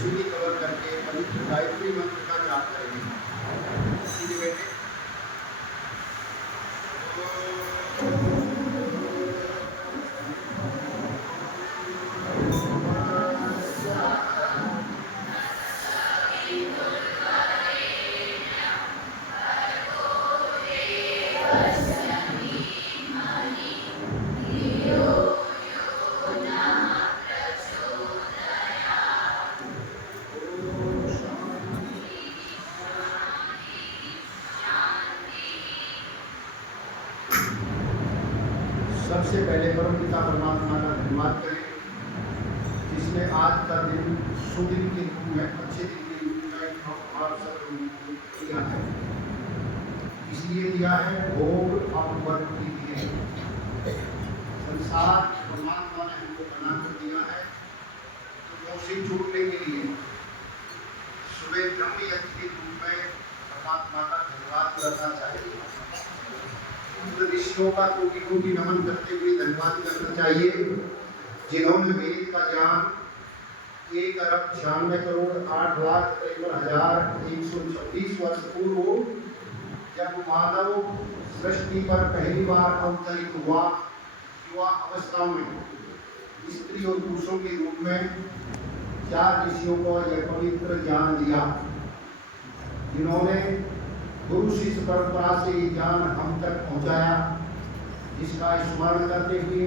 सूली कवर करके पवित्र गायत्री मंत्र का जाप करेंगे। सीधे बैठे। सबसे पहले परमपिता परमात्मा का धन्यवाद करें, जिसने आज का दिन सुदिन के रूप में, अच्छे दिन के रूप में आप सब किया है। इसलिए दिया है भोग आप वर्ग की दिए। संसार परमात्मा ने हमको बना कर दिया है तो उसे जोड़ने के लिए सुबह ब्रह्म यज्ञ के रूप में परमात्मा का धन्यवाद करना चाहिए। ऋषियों का कोटि कोटि नमन करते हुए धन्यवाद करना चाहिए, जिन्होंने वेद का ज्ञान 1,96,8,53,126 वर्ष पूर्व जब मानव सृष्टि पर पहली बार अवतरित हुआ, युवा अवस्था में स्त्री और पुरुषों के रूप में 4 ऋषियों को यह पवित्र ज्ञान दिया, जिन्होंने गुरु शिष्य परंपरा से ये ज्ञान हम तक पहुंचाया, जिसका स्मरण करते हुए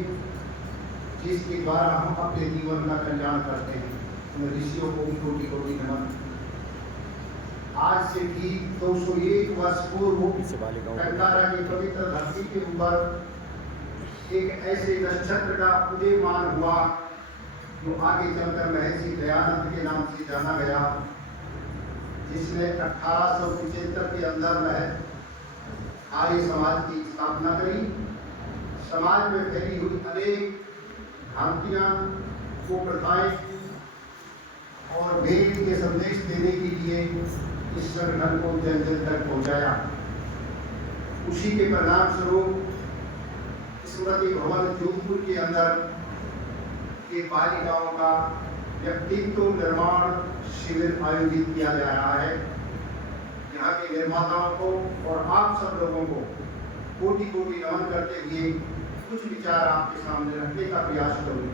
जिसके द्वारा हम अपने जीवन का कल्याण करते हैं। उन ऋषियों को भी कोटि कोटि नमन। आज से ठीक 201 वर्ष पूर्व टंकारा की पवित्र धरती के ऊपर एक ऐसे नक्षत्र का उदयमान हुआ जो आगे चलकर महर्षि दयानंद के नाम से जाना गया, जिसने 1875 के अंदर में आर्य समाज की स्थापना करी। समाज में फैली हुई अनेक भ्रांतियां, कुप्रथाएं और वेद के संदेश देने के लिए इस संगठन को जन जन तक पहुंचाया। उसी के परिणाम स्वरूप स्मृति भवन जोधपुर के अंदर के बालिकाओं का व्यक्तित्व निर्माण शिविर आयोजित किया जा रहा है। यहाँ के निर्माताओं को और आप सब लोगों को कोटि कोटि नमन करते हुए कुछ विचार आपके सामने रखने का प्रयास करूँ।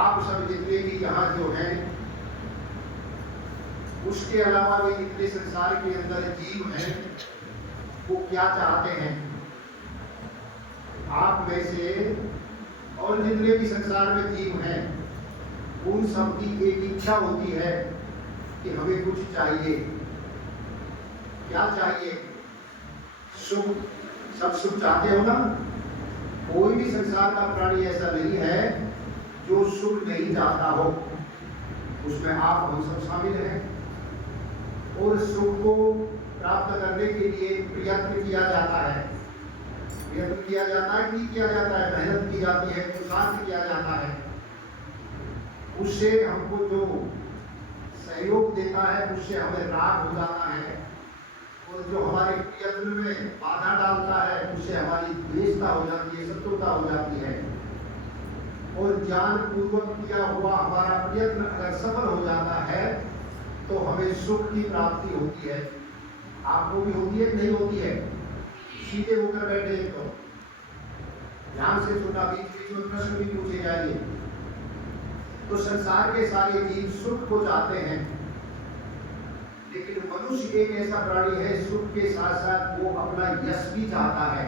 आप सब जितने भी यहाँ जो हैं, उसके अलावा भी जितने संसार के अंदर जीव हैं, वो क्या चाहते हैं? आप में से और जितने भी संसार में जीव हैं, उन सब की एक इच्छा होती है कि हमें कुछ चाहिए। क्या चाहिए? सुख। सब सुख चाहते हो ना? कोई भी संसार का प्राणी ऐसा नहीं है जो सुख नहीं चाहता हो। उसमें आप हम सब शामिल हैं। और सुख को प्राप्त करने के लिए प्रयत्न किया जाता है। प्रयत्न किया जाता है, नहीं किया जाता है, मेहनत की जाती है, पुरुषार्थ किया जाता है। उससे हमको जो सहयोग देता है, उससे हमें राग हो जाता है, और जो हमारे प्रयत्न में बाधा डालता है, उससे हमारी द्वेषता हो जाती है, शत्रुता हो जाती है। और ज्ञान पूर्वक किया हुआ हमारा प्रयत्न अगर सफल हो जाता है तो हमें सुख की प्राप्ति होती है। आपको भी होती है, नहीं होती है? सीधे होकर बैठे तो ध्यान से सुनना, बीच में प्रश्न भी पूछे जाएंगे। तो संसार के सारे जीव सुख को चाहते हैं, लेकिन मनुष्य एक ऐसा प्राणी है, सुख के साथ साथ वो अपना यश भी चाहता है।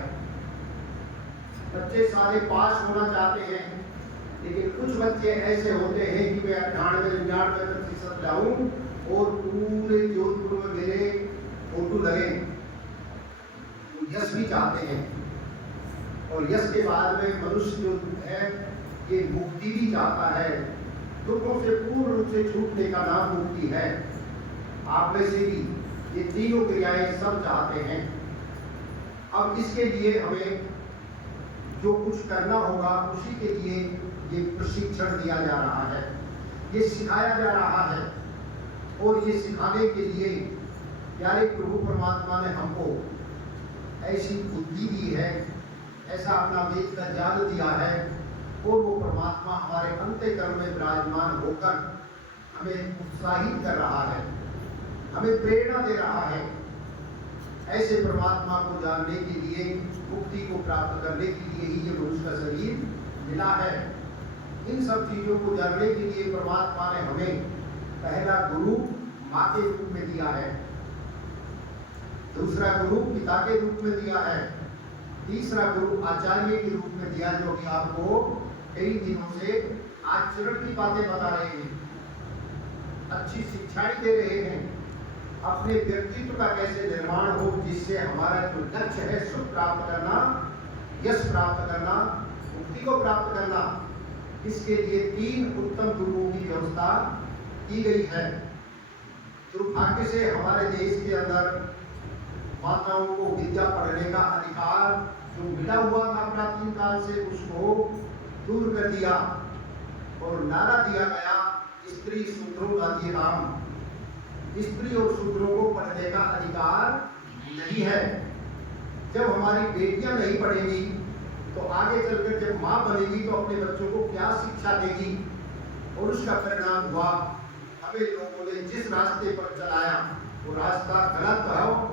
बच्चे सारे पास होना चाहते हैं, लेकिन कुछ बच्चे ऐसे होते हैं कि मैं 98-99% लाऊं और पूरे जोधपुर में मेरे फोटो लगे। यश भी चाहते हैं, और यश के बाद में मनुष्य जो है ये मुक्ति भी चाहता है। दुखों से पूर्ण रूप से छूटने का नाम मुक्ति है। आप में से भी ये तीनों क्रियाएं सब चाहते हैं। अब इसके लिए हमें जो कुछ करना होगा, उसी के लिए ये प्रशिक्षण दिया जा रहा है, ये सिखाया जा रहा है। और ये सिखाने के लिए प्यारे प्रभु परमात्मा ने हमको ऐसी बुद्धि दी है, ऐसा अपना वेद का ज्ञान दिया है, और वो परमात्मा हमारे अंतःकरण में विराजमान होकर हमें उत्साहित कर रहा है, हमें प्रेरणा दे रहा है। ऐसे परमात्मा को जानने के लिए, मुक्ति को प्राप्त करने के लिए ही ये मनुष्य का शरीर मिला है। इन सब चीजों को जानने के लिए परमात्मा ने हमें पहला गुरु माँ के रूप में दिया है, दूसरा गुरु पिता के रूप में दिया है, तीसरा गुरु आचार्य के रूप में दिया, जो कि आपको कई दिनों से आचरण की बातें बता रहे हैं, अच्छी शिक्षाएं दे रहे हैं, अपने व्यक्तित्व का कैसे निर्माण हो, जिससे हमारा जो लक्ष्य है सुख प्राप्त करना, यश प्राप्त करना, मुक्ति को प्राप्त करना, इसके लिए 3 उत्तम गुरुओं की व्यवस्था की गई है। दुर्भाग्य से हमारे देश के अंदर माताओं को विद्या पढ़ने का अधिकार जो मिला हुआ था प्राचीन काल से, उसको दूर कर दिया और नारा दिया गया, स्त्री शूद्रो नाधिराम, स्त्री और शूद्रों को पढ़ने का अधिकार नहीं है। जब हमारी बेटियां नहीं पढ़ेंगी तो आगे चलकर जब माँ बनेगी तो अपने बच्चों को क्या शिक्षा देगी, और उसका परिणाम हुआ हमें लोगों ने जिस रास्ते पर चलाया वो रास्ता गलत हो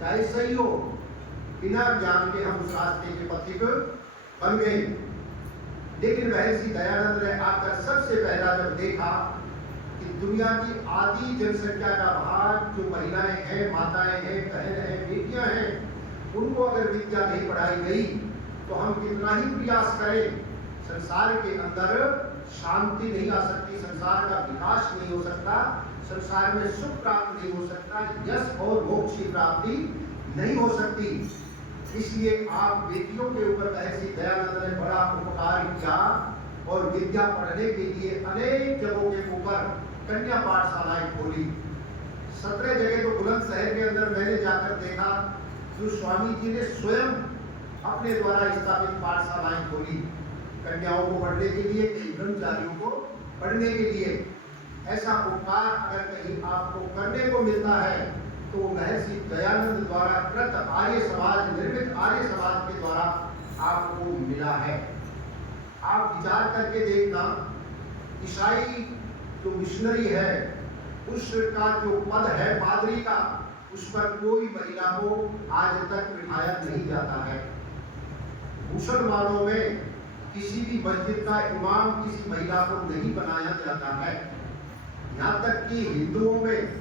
चाहे सही हो, बिना ज्ञान के हम उस रास्ते के पथिक बन गए। लेकिन महर्षि दयानंद ने आकर सबसे पहला जब देखा कि दुनिया की आधी जनसंख्या का भाग जो महिलाएं हैं, माताएं हैं, बहन हैं, बेटियां हैं, उनको अगर विद्या नहीं पढ़ाई गई तो हम कितना ही प्रयास करें, संसार के अंदर शांति नहीं आ सकती, संसार का विकास नहीं हो सकता, संसार में सुख प्राप्त नहीं हो सकता, यश और मोक्ष की प्राप्ति नहीं हो सकती। इसलिए आप बेटियों के ऊपर महर्षि दयानंद ने बड़ा उपकार किया और विद्या पढ़ने के लिए अनेक जगहों के ऊपर कन्या पाठशालाएं खोली। 17 जगह तो बुलंदशहर के अंदर मैंने जाकर देखा, जो स्वामी जी ने स्वयं अपने द्वारा स्थापित पाठशालाएं खोली, कन्याओं को पढ़ने के लिए, कई ब्रह्मचारियों को पढ़ने के लिए। ऐसा उपकार अगर कहीं आपको करने को मिलता है तो महर्षि दयानंद द्वारा कृत आर्य समाज, निर्मित आर्य समाज के द्वारा आपको मिला है। आप विचार करके देखना, ईसाई जो मिशनरी है उसका जो पद है पादरी का, उस पर कोई महिला को आज तक बिठाया नहीं जाता है। मुसलमानों में किसी भी मस्जिद का इमाम किसी महिला को नहीं बनाया जाता है। यहाँ तक कि हिंदुओं में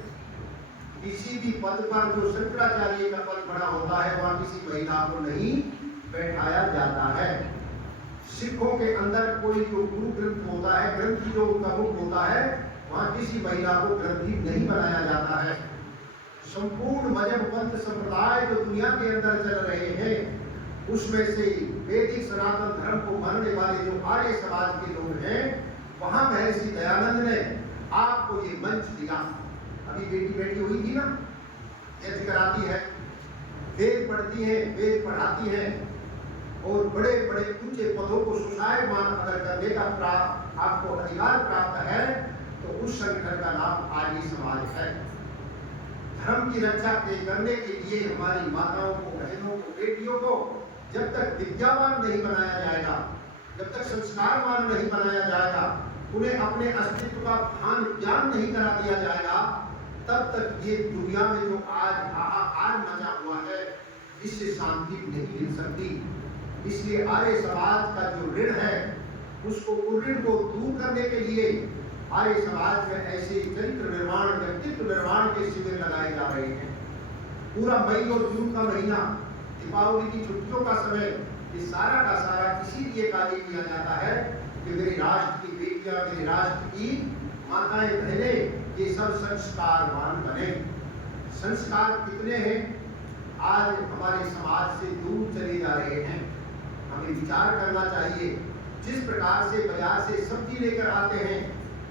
किसी भी पद पर जो शंकराचार्य का पद बड़ा होता है वहाँ किसी महिला को नहीं बैठाया जाता है। सिखों के अंदर कोई जो गुरु ग्रंथ होता है, ग्रंथी जो उनका मुख होता है, वहाँ किसी महिला को ग्रंथी नहीं बनाया जाता है। संपूर्ण मजहब पंथ संप्रदाय जो दुनिया के अंदर चल रहे हैं, उसमें से वैदिक सनातन धर्म को मानने वाले जो आर्य समाज के लोग हैं, वहाँ महर्षि दयानंद ने आपको ये मंच दिया। अभी बेटी बैठी हुई थी ना, यज्ञ कराती है, वेद पढ़ती है, वेद पढ़ाती है, और बड़े बड़े ऊंचे पदों को सुशायमान अगर करने का आपको अधिकार प्राप्त है तो उस संगठन का नाम आर्य समाज है। धर्म की रक्षा करने के लिए हमारी माताओं को, बहनों को, बेटियों को जब तक विद्यावान नहीं बनाया जाएगा, जब तक संस्कारवान नहीं बनाया जाएगा, उन्हें अपने अस्तित्व का भान ज्ञान नहीं करा दिया जाएगा, तब तक ये दुनिया में जो आज हाहाकार मचा हुआ है, इससे शांति नहीं मिल सकती। इसलिए आर्य समाज का जो ऋण है, उसको उस ऋण को दूर करने के लिए आर्य समाज में ऐसे चरित्र निर्माण, व्यक्तित्व निर्माण के शिविर लगाए जा रहे हैं। पूरा मई और जून का महीना, दीपावली की छुट्टियों का समय, ये सारा का सारा इसीलिए कार्य किया जाता है कि मेरे राष्ट्र की बेटियां, मेरे राष्ट्र की माताएं, बहनें, ये सब संस्कारवान बने। संस्कार कितने हैं आज हमारे समाज से दूर चले जा रहे हैं। हमें विचार करना चाहिए। जिस प्रकार से बाजार से सब्जी लेकर आते हैं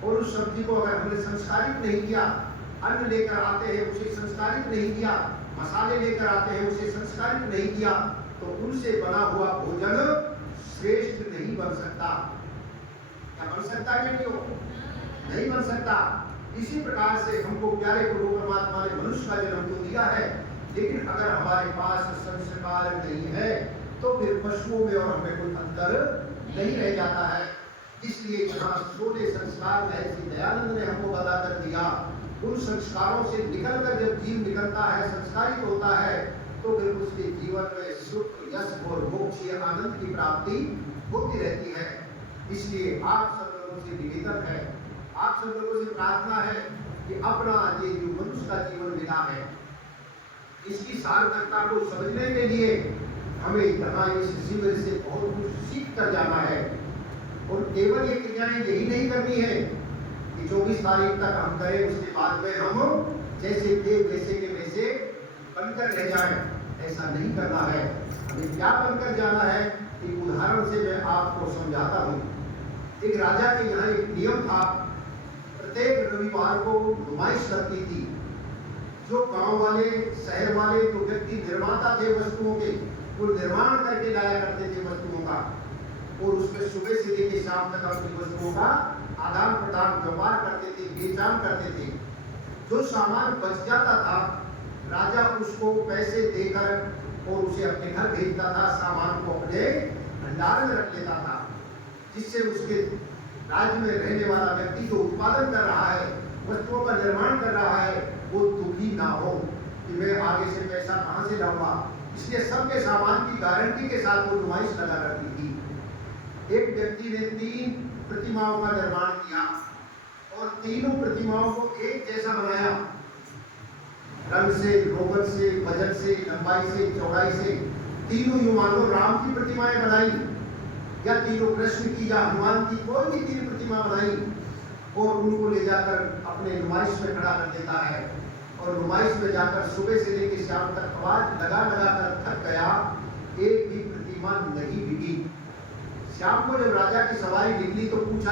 और उस सब्जी को अगर हमने संस्कारित नहीं किया, अन्न लेकर आते हैं उसे संस्कारित नहीं किया, मसाले लेकर आते हैं उसे संस्कारित नहीं किया, तो उनसे बना हुआ भोजन श्रेष्ठ नहीं बन सकता। क्या बन सकता है? नहीं बन सकता। इसी प्रकार से हमको प्यारे प्रभु परमात्मा ने मनुष्य का जन्म तो दिया है, लेकिन अगर हमारे पास संस्कार नहीं है तो फिर पशुओं में और हमें कोई अंतर नहीं रह जाता है। इसलिए जहाँ 16 संस्कार महर्षि दयानंद ने हमको बता कर दिया, उन संस्कारों से निकलकर जब जीव निकलता है, संस्कारित होता है, तो फिर उसके जीवन में सुख, यश और मोक्ष या आनंद की प्राप्ति होती रहती है। इसलिए आप सब लोगों से निवेदन है, आप सब लोगों से प्रार्थना है कि अपना ये जो मनुष्य का जीवन मिला है, इसकी सार्थकता को समझने के लिए हमें यहाँ इस शिविर से बहुत कुछ सीख कर जाना है। और केवल ये क्रियाएं यही नहीं करनी है कि 24 तारीख तक हम करें, उसके बाद में हम जैसे थे वैसे के वैसे बनकर रह जाएं। ऐसा नहीं करना है। हमें क्या बनकर जाना है, एक उदाहरण से मैं आपको समझाता हूँ। एक राजा के यहाँ एक नियम था, प्रत्येक रविवार को नुमाइश करती थी। जो गांव वाले, शहर वाले, जो व्यक्ति निर्माता थे वस्तुओं के, वो निर्माण करके लाया करते थे वस्तुओं का, और उसमें सुबह से लेकर शाम तक अपनी वस्तुओं का आदान प्रदान, व्यापार करते थे, बेचान करते थे। जो सामान बच जाता था, राजा उसको पैसे देकर और उसे अपने घर भेजता था, सामान को अपने भंडार में रख लेता था, जिससे उसके राज्य में रहने वाला व्यक्ति जो उत्पादन कर रहा है, वस्तुओं का निर्माण कर रहा है, वो दुखी ना हो कि मैं आगे से पैसा कहाँ से लाऊंगा। इसलिए सबके सामान की गारंटी के साथ वो नुमाइश लगा करती थी। एक व्यक्ति ने 3 प्रतिमाओं का निर्माण किया और तीनों प्रतिमाओं को एक जैसा बनाया, रंग से, रोगन से, वजन से, लंबाई से, चौड़ाई से। तीनों यूं मानो राम की प्रतिमाएं बनाई, या तीनों कृष्ण की या हनुमान की, कोई भी 3 प्रतिमा बनाई और उनको ले जाकर अपने नुमाइश में खड़ा कर देता है। और नुमाइश में जाकर सुबह से लेकर शाम तक आवाज लगा लगा कर थक गया, एक भी प्रतिमा नहीं बिकी। शाम को जब राजा की सवारी निकली तो पूछा,